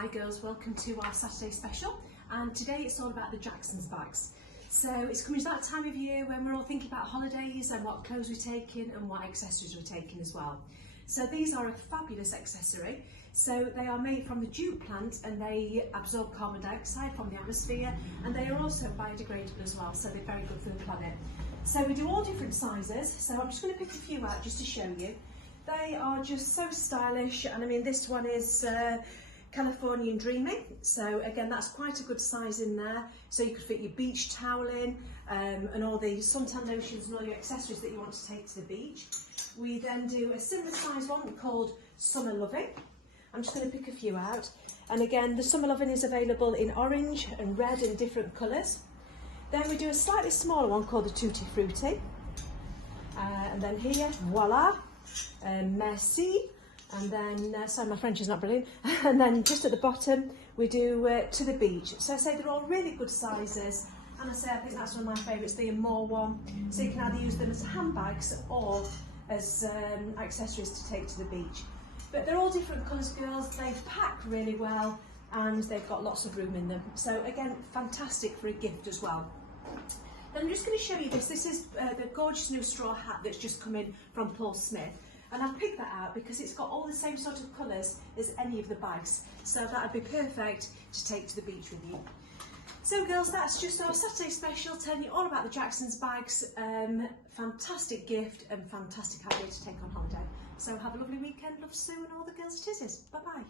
Hi girls, welcome to our Saturday special, and today it's all about the Jackson's bags. So it's coming to that time of year when we're all thinking about holidays and what clothes we're taking and what accessories we're taking as well. So these are a fabulous accessory. So they are made from the jute plant and they absorb carbon dioxide from the atmosphere, and they are also biodegradable as well, so they're very good for the planet. So we do all different sizes, so I'm just going to pick a few out just to show you. They are just so stylish, and I mean this one is Californian Dreaming, so again that's quite a good size in there, so you could fit your beach towel in and all the suntan lotions and all your accessories that you want to take to the beach. We then do a similar size one called Summer Loving. I'm just going to pick a few out, and again the Summer Loving is available in orange and red and different colours. Then we do a slightly smaller one called the Tutti Frutti, and then here, voila, merci. And then, sorry my French is not brilliant, and then just at the bottom we do to the beach. So I say they're all really good sizes, and I think that's one of my favourites, the more one. So you can either use them as handbags or as accessories to take to the beach. But they're all different colours, girls, they pack really well and they've got lots of room in them. So again, fantastic for a gift as well. Then I'm just going to show you this. This is the gorgeous new straw hat that's just come in from Paul Smith. And I've picked that out because it's got all the same sort of colours as any of the bags. So that would be perfect to take to the beach with you. So girls, that's just our Saturday special, telling you all about the Jackson's bags. Fantastic gift and fantastic idea to take on holiday. So have a lovely weekend, love Sue and all the girls' tizzes. Bye bye.